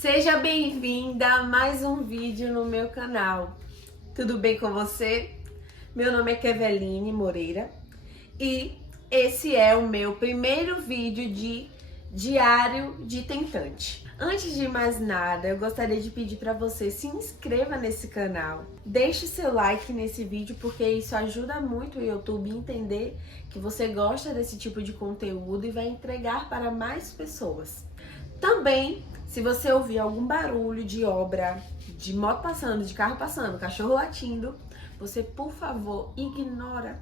Seja bem-vinda a mais um vídeo no meu canal. Tudo bem com você? Meu nome é Keveline Moreira e esse é o meu primeiro vídeo de Diário de Tentante. Antes de mais nada, eu gostaria de pedir para você se inscreva nesse canal. Deixe seu like nesse vídeo porque isso ajuda muito o YouTube a entender que você gosta desse tipo de conteúdo e vai entregar para mais pessoas. Também, se você ouvir algum barulho de obra, de moto passando, de carro passando, cachorro latindo, você, por favor, ignora.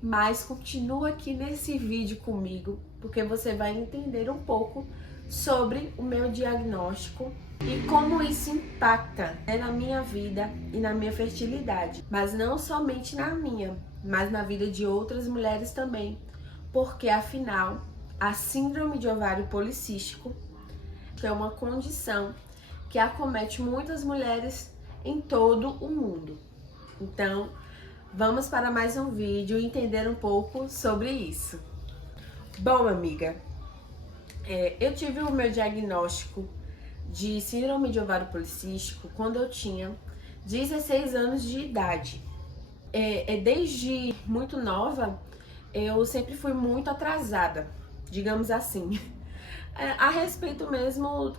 Mas continua aqui nesse vídeo comigo, porque você vai entender um pouco sobre o meu diagnóstico e como isso impacta, na minha vida e na minha fertilidade. Mas não somente na minha, mas na vida de outras mulheres também. Porque, afinal, a síndrome de ovário policístico é uma condição que acomete muitas mulheres em todo o mundo. Então, vamos para mais um vídeo e entender um pouco sobre isso. Bom, amiga, eu tive o meu diagnóstico de síndrome de ovário policístico quando eu tinha 16 anos de idade. Desde muito nova, eu sempre fui muito atrasada, digamos assim. A respeito mesmo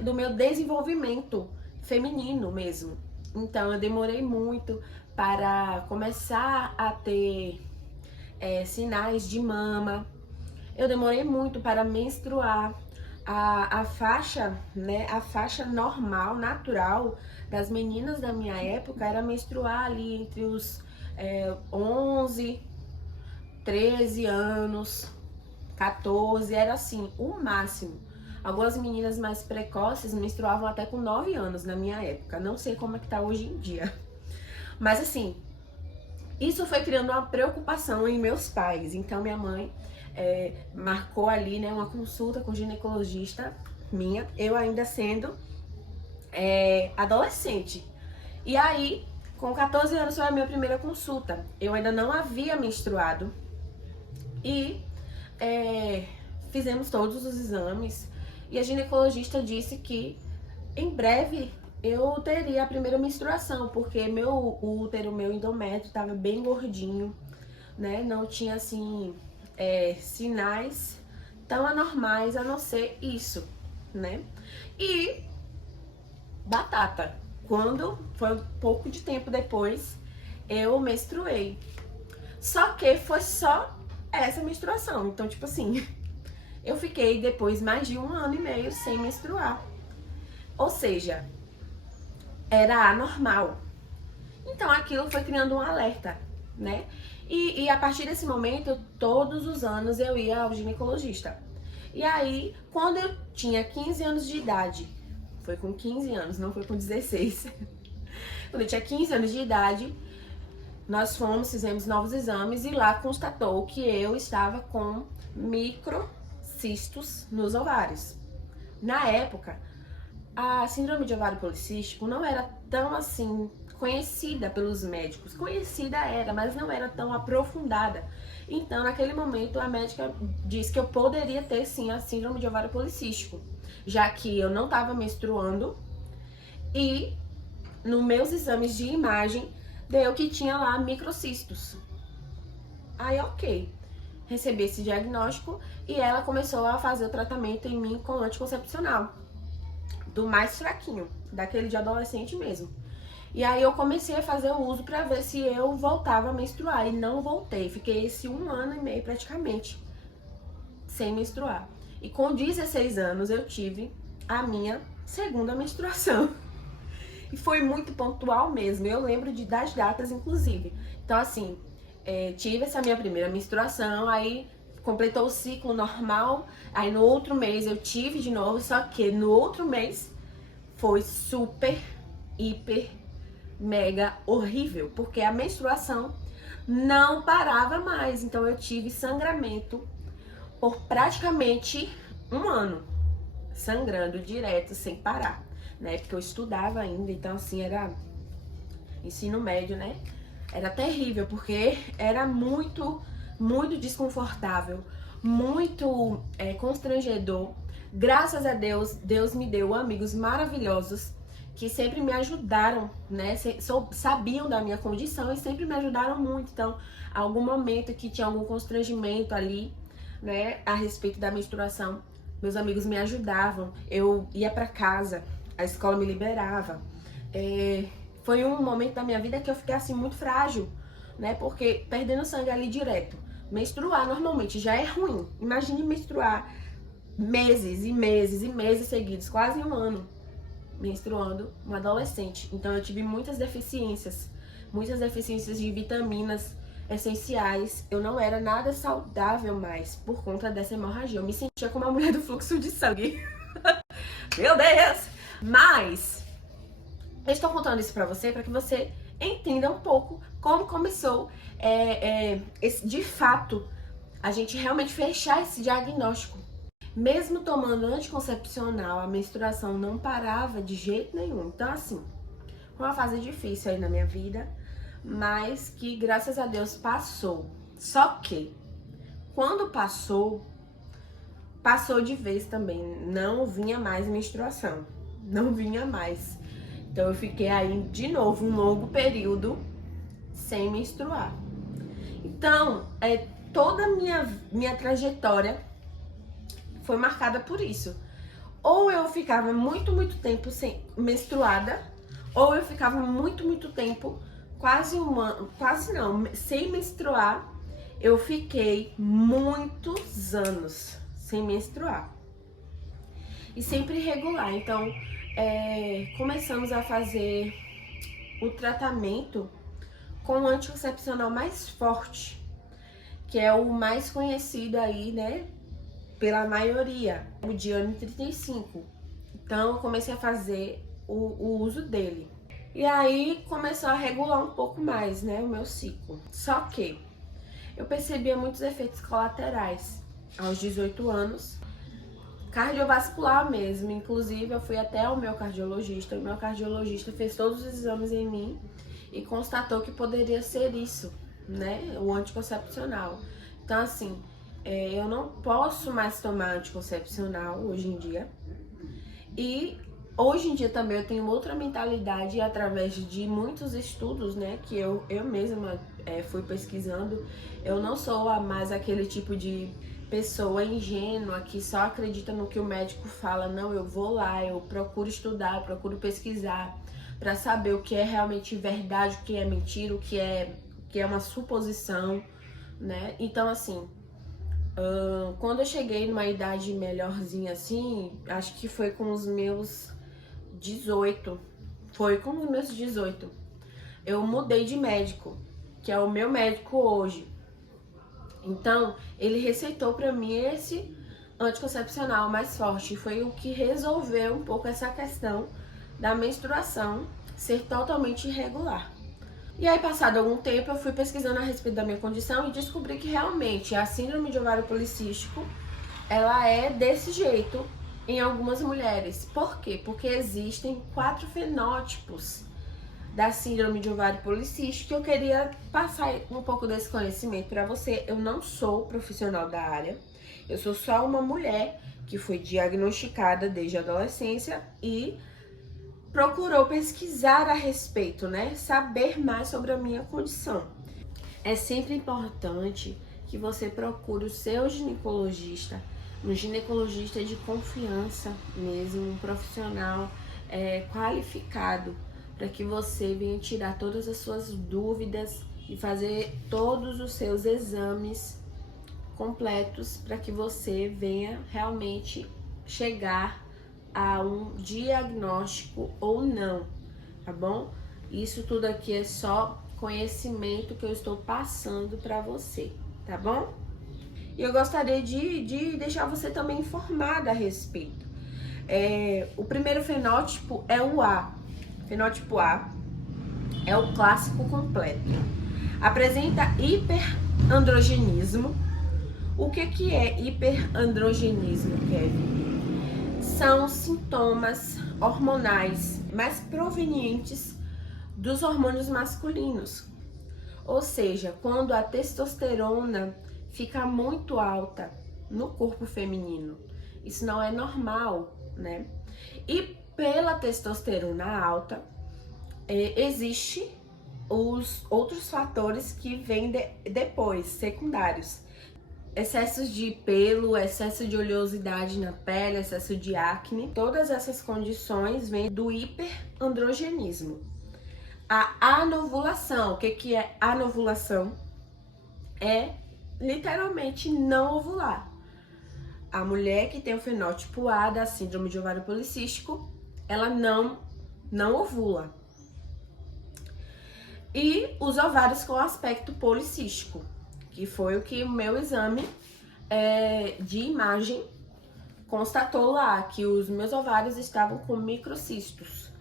do meu desenvolvimento feminino mesmo. Então eu demorei muito para começar a ter sinais de mama. Eu demorei muito para menstruar. A faixa, né, a faixa normal, natural das meninas da minha época era menstruar ali entre os 11, 13 anos, 14, era assim, o máximo. Algumas meninas mais precoces menstruavam até com 9 anos na minha época. Não sei como é que tá hoje em dia. Mas assim, isso foi criando uma preocupação em meus pais. Então minha mãe marcou ali, né, uma consulta com o ginecologista minha, eu ainda sendo adolescente. E aí, com 14 anos foi a minha primeira consulta. Eu ainda não havia menstruado. E fizemos todos os exames e a ginecologista disse que em breve eu teria a primeira menstruação, porque meu útero, meu endométrio estava bem gordinho, né? Não tinha assim sinais tão anormais a não ser isso, né? E batata, quando foi um pouco de tempo depois, eu menstruei. Só que foi só essa menstruação. Então, tipo assim, eu fiquei depois mais de 1 ano e meio sem menstruar. Ou seja, era anormal. Então aquilo foi criando um alerta, né? E a partir desse momento, todos os anos eu ia ao ginecologista. E aí, quando eu tinha 15 anos de idade, foi com 15 anos, não foi com 16. Quando eu tinha 15 anos de idade, nós fizemos novos exames e lá constatou que eu estava com microcistos nos ovários. Na época, a síndrome de ovário policístico não era tão assim conhecida pelos médicos. Conhecida era, mas não era tão aprofundada. Então, naquele momento, a médica disse que eu poderia ter sim a síndrome de ovário policístico, já que eu não estava menstruando e nos meus exames de imagem deu que tinha lá microcistos. Aí, ok, recebi esse diagnóstico e ela começou a fazer o tratamento em mim com anticoncepcional, do mais fraquinho, daquele de adolescente mesmo. E aí eu comecei a fazer o uso pra ver se eu voltava a menstruar e não voltei. Fiquei esse 1 ano e meio praticamente sem menstruar. E com 16 anos eu tive a minha segunda menstruação. E foi muito pontual mesmo, eu lembro das datas inclusive. Então assim, tive essa minha primeira menstruação, aí completou o ciclo normal, aí no outro mês eu tive de novo, só que no outro mês foi super, hiper, mega horrível, porque a menstruação não parava mais, então eu tive sangramento por praticamente 1 ano, sangrando direto, sem parar. Né, porque eu estudava ainda, então assim, era ensino médio, né? Era terrível, porque era muito desconfortável, muito constrangedor, Graças a Deus, Deus me deu amigos maravilhosos que sempre me ajudaram, né? Sabiam da minha condição e sempre me ajudaram muito. Então, algum momento que tinha algum constrangimento ali, né, a respeito da menstruação, meus amigos me ajudavam. Eu ia para casa, a escola me liberava. Foi um momento da minha vida que eu fiquei assim muito frágil, né? Porque perdendo sangue ali direto. Menstruar normalmente já é ruim. Imagine menstruar meses e meses e meses seguidos, quase um ano menstruando uma adolescente. Então eu tive muitas deficiências de vitaminas essenciais. Eu não era nada saudável mais por conta dessa hemorragia. Eu me sentia como a mulher do fluxo de sangue. Meu Deus! Mas eu estou contando isso pra você, para que você entenda um pouco como começou de fato a gente realmente fechar esse diagnóstico. Mesmo tomando anticoncepcional, a menstruação não parava de jeito nenhum. Então, assim, foi uma fase difícil aí na minha vida, mas que, graças a Deus, passou. Só que, quando passou de vez também. Não vinha mais menstruação. Não vinha mais. Então, eu fiquei aí, de novo, um longo período sem menstruar. Então, toda a minha trajetória foi marcada por isso. Ou eu ficava muito tempo sem menstruada, ou eu ficava muito tempo, sem menstruar. Eu fiquei muitos anos sem menstruar. E sempre irregular. Então, começamos a fazer o tratamento com o anticoncepcional mais forte, que é o mais conhecido aí, né, pela maioria, o Diane 35. Então eu comecei a fazer o uso dele. E aí começou a regular um pouco mais, né, o meu ciclo. Só que eu percebia muitos efeitos colaterais aos 18 anos. Cardiovascular mesmo, inclusive eu fui até o meu cardiologista. O meu cardiologista fez todos os exames em mim e constatou que poderia ser isso, né, o anticoncepcional. Então assim, eu não posso mais tomar anticoncepcional hoje em dia. E hoje em dia também eu tenho outra mentalidade através de muitos estudos, né, que eu mesma fui pesquisando. Eu não sou mais aquele tipo de pessoa ingênua que só acredita no que o médico fala. Não, eu vou lá, eu procuro estudar, eu procuro pesquisar para saber o que é realmente verdade, o que é mentira, o que é uma suposição, né? Então assim, quando eu cheguei numa idade melhorzinha assim, acho que foi com os meus 18. Foi com os meus 18. Eu mudei de médico, que é o meu médico hoje. Então, ele receitou pra mim esse anticoncepcional mais forte. Foi o que resolveu um pouco essa questão da menstruação ser totalmente irregular. E aí, passado algum tempo, eu fui pesquisando a respeito da minha condição e descobri que realmente a síndrome de ovário policístico, ela é desse jeito em algumas mulheres. Por quê? Porque existem 4 fenótipos da síndrome de ovário policístico. Eu queria passar um pouco desse conhecimento para você. Eu não sou profissional da área, eu sou só uma mulher que foi diagnosticada desde a adolescência e procurou pesquisar a respeito, né? Saber mais sobre a minha condição. É sempre importante que você procure o seu ginecologista, um ginecologista de confiança mesmo, um profissional qualificado, para que você venha tirar todas as suas dúvidas e fazer todos os seus exames completos para que você venha realmente chegar a um diagnóstico ou não, tá bom? Isso tudo aqui é só conhecimento que eu estou passando para você, tá bom? E eu gostaria de deixar você também informada a respeito. O primeiro fenótipo é o A. Fenótipo A é o clássico completo. Apresenta hiperandrogenismo. O que é hiperandrogenismo, Kevin? São sintomas hormonais mais provenientes dos hormônios masculinos. Ou seja, quando a testosterona fica muito alta no corpo feminino. Isso não é normal, né? E pela testosterona alta, existe os outros fatores que vêm depois, secundários. Excesso de pelo, excesso de oleosidade na pele, excesso de acne. Todas essas condições vêm do hiperandrogenismo. A anovulação, o que é anovulação? É literalmente não ovular. A mulher que tem o fenótipo A da síndrome de ovário policístico, ela não ovula. E os ovários com aspecto policístico, que foi o que o meu exame de imagem constatou lá, que os meus ovários estavam com microcistos.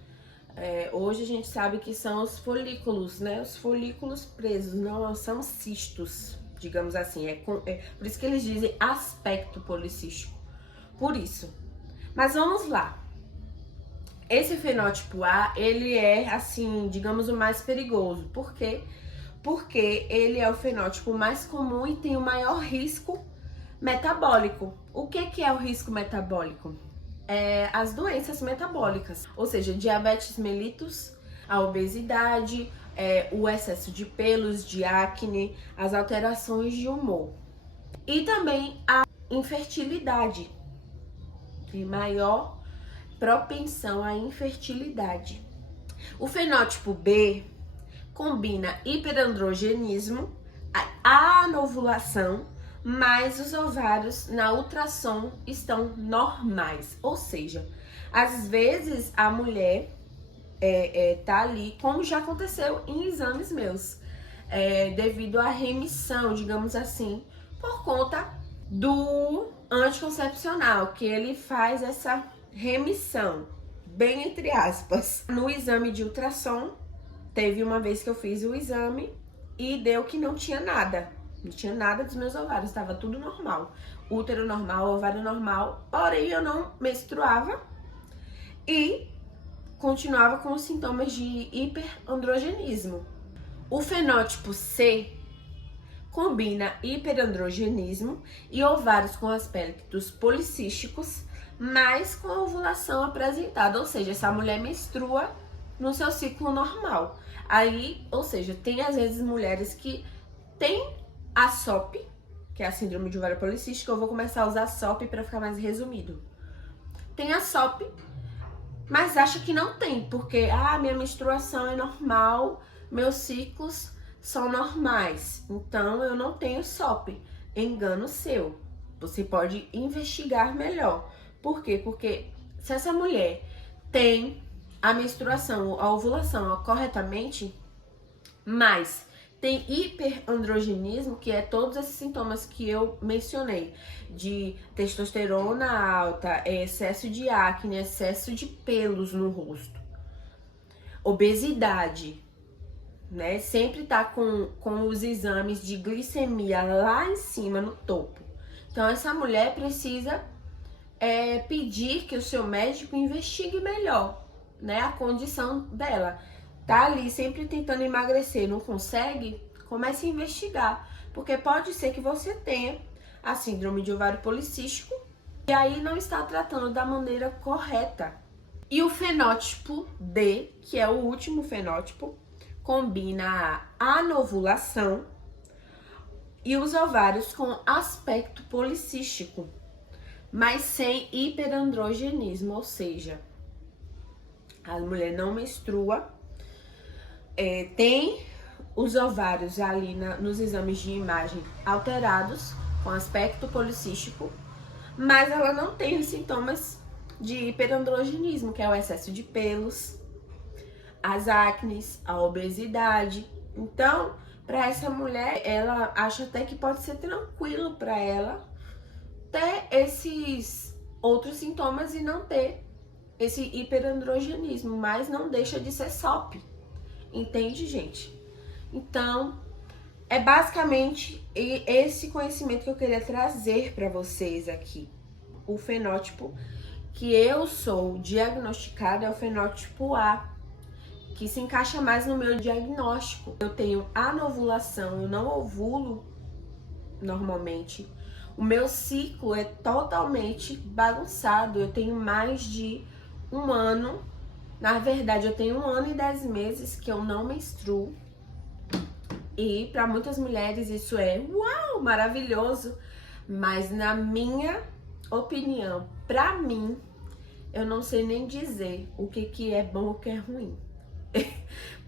Hoje a gente sabe que são os folículos, né? Os folículos presos, não são cistos, digamos assim. Por isso que eles dizem aspecto policístico. Por isso. Mas vamos lá. Esse fenótipo A, ele é, assim, digamos, o mais perigoso. Por quê? Porque ele é o fenótipo mais comum e tem o maior risco metabólico. O que é o risco metabólico? As doenças metabólicas, ou seja, diabetes mellitus, a obesidade, o excesso de pelos, de acne, as alterações de humor. E também a infertilidade, tem maior propensão à infertilidade. O fenótipo B combina hiperandrogenismo, a anovulação, mas os ovários na ultrassom estão normais. Ou seja, às vezes a mulher tá ali, como já aconteceu em exames meus, devido à remissão, digamos assim, por conta do anticoncepcional, que ele faz essa remissão, bem entre aspas. No exame de ultrassom, teve uma vez que eu fiz o exame e deu que não tinha nada. Não tinha nada dos meus ovários, estava tudo normal. Útero normal, ovário normal, porém eu não menstruava e continuava com os sintomas de hiperandrogenismo. O fenótipo C combina hiperandrogenismo e ovários com aspectos policísticos, mas com a ovulação apresentada, ou seja, essa mulher menstrua no seu ciclo normal. Aí, ou seja, tem às vezes mulheres que têm a SOP, que é a síndrome de ovário policístico. Eu vou começar a usar a SOP para ficar mais resumido. Tem a SOP, mas acha que não tem, porque minha menstruação é normal, meus ciclos são normais, então eu não tenho SOP. Engano seu. Você pode investigar melhor. Por quê? Porque se essa mulher tem a menstruação, a ovulação corretamente, mas tem hiperandrogenismo, que é todos esses sintomas que eu mencionei, de testosterona alta, excesso de acne, excesso de pelos no rosto, obesidade, né? Sempre tá com os exames de glicemia lá em cima, no topo. Então essa mulher precisa pedir que o seu médico investigue melhor, né, a condição dela. Tá ali sempre tentando emagrecer, não consegue? Comece a investigar, porque pode ser que você tenha a síndrome de ovário policístico e aí não está tratando da maneira correta. E o fenótipo D, que é o último fenótipo, combina a anovulação e os ovários com aspecto policístico, mas sem hiperandrogenismo, ou seja, a mulher não menstrua, tem os ovários ali nos exames de imagem alterados, com aspecto policístico, mas ela não tem os sintomas de hiperandrogenismo, que é o excesso de pelos, as acnes, a obesidade. Então, para essa mulher, ela acha até que pode ser tranquilo para ela ter esses outros sintomas e não ter esse hiperandrogenismo, mas não deixa de ser SOP. Entende, gente? Então, é basicamente esse conhecimento que eu queria trazer para vocês aqui. O fenótipo que eu sou diagnosticada é o fenótipo A, que se encaixa mais no meu diagnóstico. Eu tenho anovulação, eu não ovulo normalmente. O meu ciclo é totalmente bagunçado. Eu tenho mais de um ano, na verdade eu tenho 1 ano e 10 meses que eu não menstruo. E para muitas mulheres isso é uau, maravilhoso. Mas na minha opinião, para mim, eu não sei nem dizer o que é bom ou o que é ruim.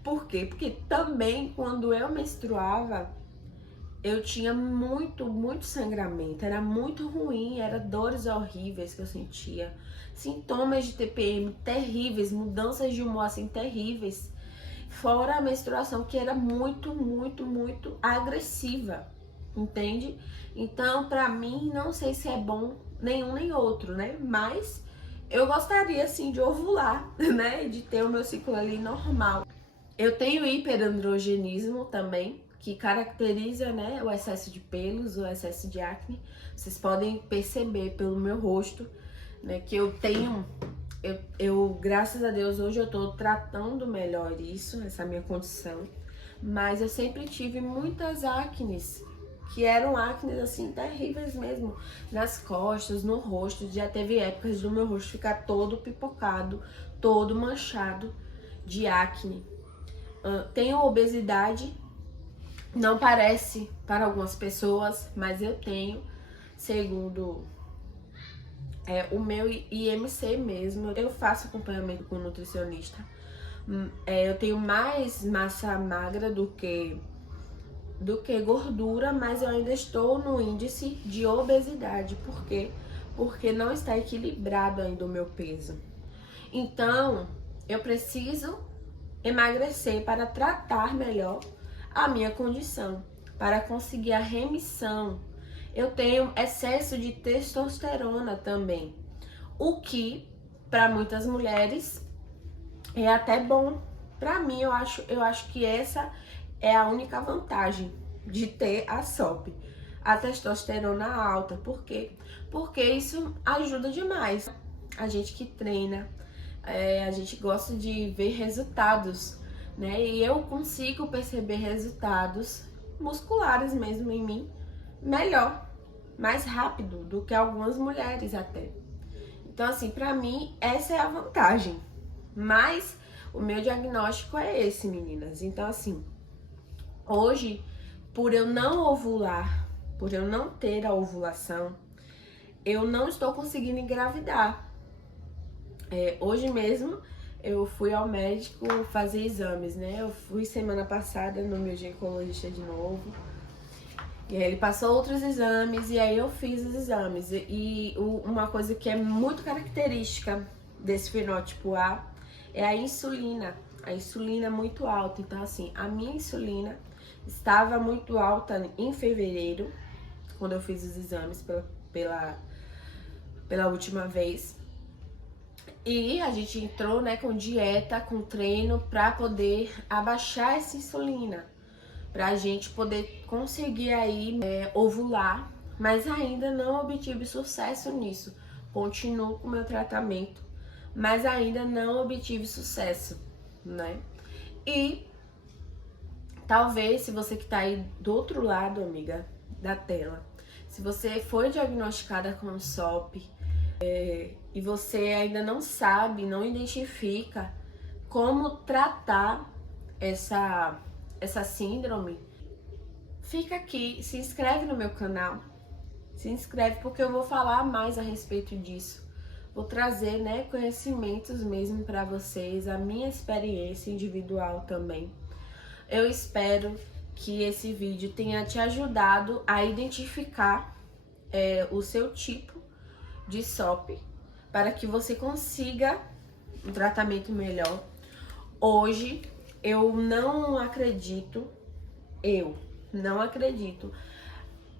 Por quê? Porque também quando eu menstruava, eu tinha muito sangramento, era muito ruim, era dores horríveis que eu sentia, sintomas de TPM terríveis, mudanças de humor assim terríveis, fora a menstruação que era muito agressiva, entende? Então, pra mim, não sei se é bom nenhum nem outro, né? Mas eu gostaria assim de ovular, né? De ter o meu ciclo ali normal. Eu tenho hiperandrogenismo também, que caracteriza, né, o excesso de pelos, o excesso de acne. Vocês podem perceber pelo meu rosto, né, que eu tenho, graças a Deus, hoje eu tô tratando melhor isso, essa minha condição. Mas eu sempre tive muitas acnes, que eram acnes assim terríveis mesmo, nas costas, no rosto. Já teve épocas do meu rosto ficar todo pipocado, todo manchado de acne. Tenho obesidade, não parece para algumas pessoas, mas eu tenho, segundo o meu IMC mesmo. Eu faço acompanhamento com nutricionista. Eu tenho mais massa magra do que gordura, mas eu ainda estou no índice de obesidade. Por quê? Porque não está equilibrado ainda o meu peso. Então, eu preciso emagrecer para tratar melhor a minha condição, para conseguir a remissão. Eu tenho excesso de testosterona também, o que para muitas mulheres é até bom. Para mim, eu acho que essa é a única vantagem de ter a SOP, a testosterona alta. Por quê? Porque isso ajuda demais. A gente que treina, a gente gosta de ver resultados, né? E eu consigo perceber resultados musculares mesmo em mim melhor, mais rápido do que algumas mulheres até. Então, assim, pra mim, essa é a vantagem. Mas o meu diagnóstico é esse, meninas. Então, assim, hoje, por eu não ovular, por eu não ter a ovulação, eu não estou conseguindo engravidar. Hoje mesmo eu fui ao médico fazer exames, né? Eu fui semana passada no meu ginecologista de novo. E aí ele passou outros exames e aí eu fiz os exames. E uma coisa que é muito característica desse fenótipo A é a insulina. A insulina é muito alta. Então, assim, a minha insulina estava muito alta em fevereiro, quando eu fiz os exames pela última vez. E a gente entrou, né, com dieta, com treino, para poder abaixar essa insulina, pra gente poder conseguir aí ovular, mas ainda não obtive sucesso nisso. Continuo com o meu tratamento, mas ainda não obtive sucesso, né? E talvez, se você que tá aí do outro lado, amiga, da tela, se você foi diagnosticada com SOP, e você ainda não sabe, não identifica como tratar essa síndrome, fica aqui, se inscreve no meu canal, se inscreve porque eu vou falar mais a respeito disso. Vou trazer, né, conhecimentos mesmo para vocês, a minha experiência individual também. Eu espero que esse vídeo tenha te ajudado a identificar o seu tipo de SOP, para que você consiga um tratamento melhor. Hoje eu não acredito,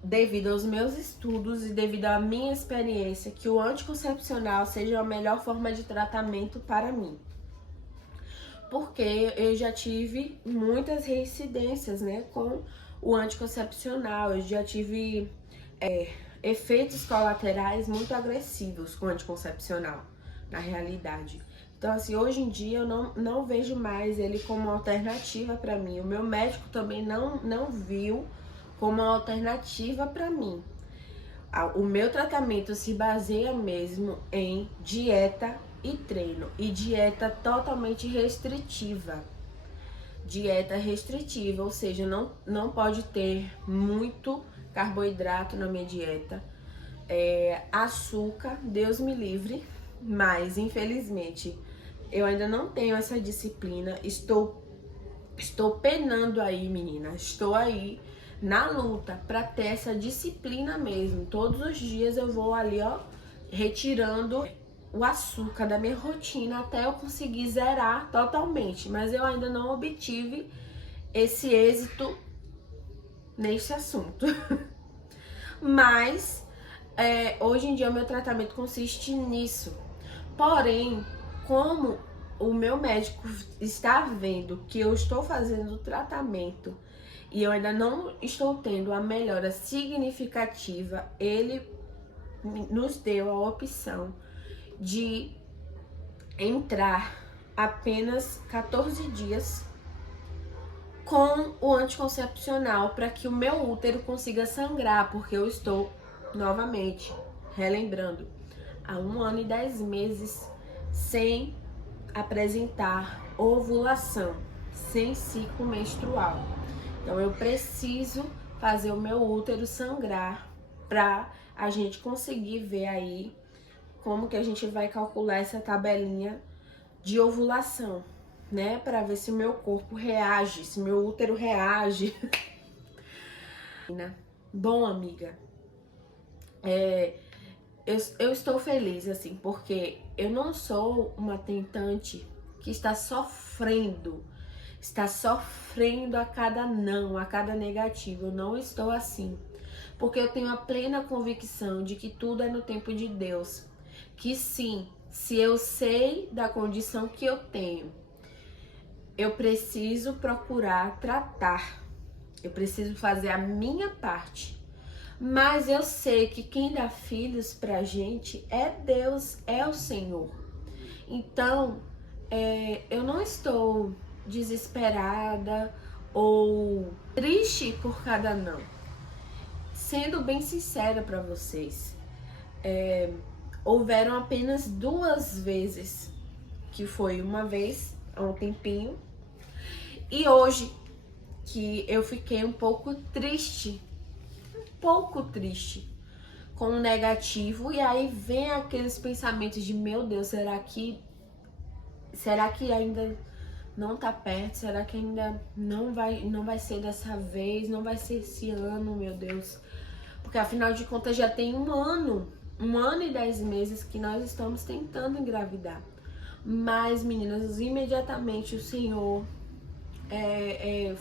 devido aos meus estudos e devido à minha experiência, que o anticoncepcional seja a melhor forma de tratamento para mim. Porque eu já tive muitas reincidências, né, com o anticoncepcional. Eu já tive efeitos colaterais muito agressivos com o anticoncepcional, na realidade. Então, assim, hoje em dia eu não vejo mais ele como uma alternativa para mim. O meu médico também não viu como uma alternativa para mim. O meu tratamento se baseia mesmo em dieta e treino, e dieta totalmente restritiva. Dieta restritiva, ou seja, não pode ter muito carboidrato na minha dieta. Açúcar, Deus me livre, mas infelizmente eu ainda não tenho essa disciplina. Estou penando aí, menina. Estou aí na luta para ter essa disciplina mesmo. Todos os dias eu vou ali, ó, retirando o açúcar da minha rotina até eu conseguir zerar totalmente. Mas eu ainda não obtive esse êxito nesse assunto. Mas hoje em dia o meu tratamento consiste nisso. Porém, como o meu médico está vendo que eu estou fazendo o tratamento e eu ainda não estou tendo a melhora significativa, ele nos deu a opção de entrar apenas 14 dias com o anticoncepcional para que o meu útero consiga sangrar, porque eu estou novamente relembrando há 1 ano e 10 meses sem apresentar ovulação, sem ciclo menstrual. Então eu preciso fazer o meu útero sangrar para a gente conseguir ver aí como que a gente vai calcular essa tabelinha de ovulação, né? Para ver se o meu corpo reage, se meu útero reage. Bom, amiga, eu estou feliz, assim, porque eu não sou uma tentante que está sofrendo a cada não, a cada negativo. Eu não estou assim, porque eu tenho a plena convicção de que tudo é no tempo de Deus. Que sim, se eu sei da condição que eu tenho, eu preciso procurar tratar, eu preciso fazer a minha parte. Mas eu sei que quem dá filhos pra gente é Deus, é o Senhor. Então, eu não estou desesperada ou triste por cada não. Sendo bem sincera pra vocês, houveram apenas 2 vezes, que foi uma vez há um tempinho, e hoje que eu fiquei um pouco triste com o negativo, e aí vem aqueles pensamentos de meu Deus, será que ainda não tá perto? Será que ainda não vai ser dessa vez? Não vai ser esse ano, meu Deus? Porque afinal de contas já tem 1 ano e 10 meses que nós estamos tentando engravidar. Mas, meninas, imediatamente o Senhor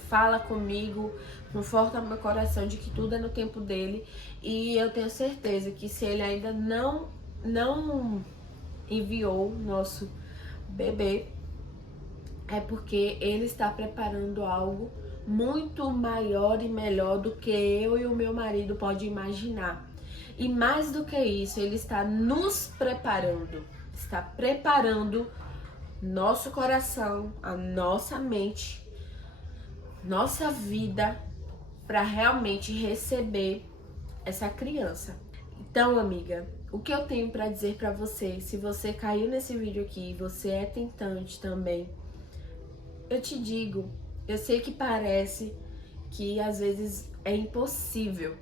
fala comigo, conforta meu coração de que tudo é no tempo dele, e eu tenho certeza que se ele ainda não enviou nosso bebê, é porque ele está preparando algo muito maior e melhor do que eu e o meu marido pode imaginar. E mais do que isso, ele está nos preparando, está preparando nosso coração, a nossa mente, nossa vida para realmente receber essa criança. Então, amiga, o que eu tenho para dizer para você, se você caiu nesse vídeo aqui, você é tentante também, eu te digo, eu sei que parece que às vezes é impossível,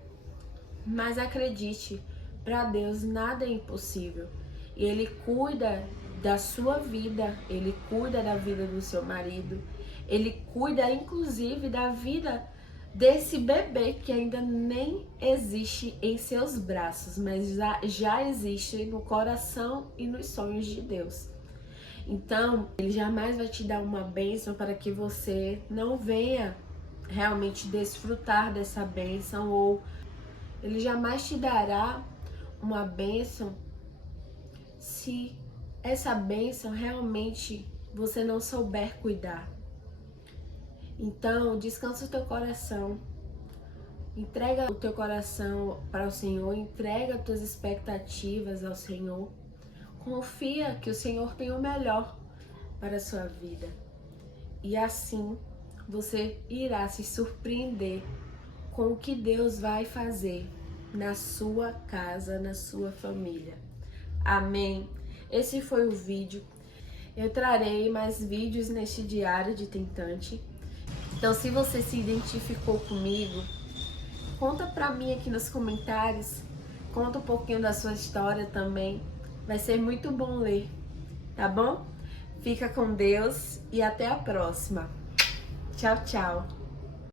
mas acredite, para Deus nada é impossível. E Ele cuida da sua vida, Ele cuida da vida do seu marido, Ele cuida inclusive da vida desse bebê que ainda nem existe em seus braços, mas já existe no coração e nos sonhos de Deus. Então, Ele jamais vai te dar uma bênção para que você não venha realmente desfrutar dessa bênção, ou Ele jamais te dará uma bênção se essa bênção realmente você não souber cuidar. Então, descansa o teu coração, entrega o teu coração para o Senhor, entrega as tuas expectativas ao Senhor. Confia que o Senhor tem o melhor para a sua vida. E assim você irá se surpreender com o que Deus vai fazer na sua casa, na sua família. Amém? Esse foi o vídeo. Eu trarei mais vídeos neste diário de tentante. Então, se você se identificou comigo, conta pra mim aqui nos comentários. Conta um pouquinho da sua história também. Vai ser muito bom ler, tá bom? Fica com Deus e até a próxima. Tchau, tchau.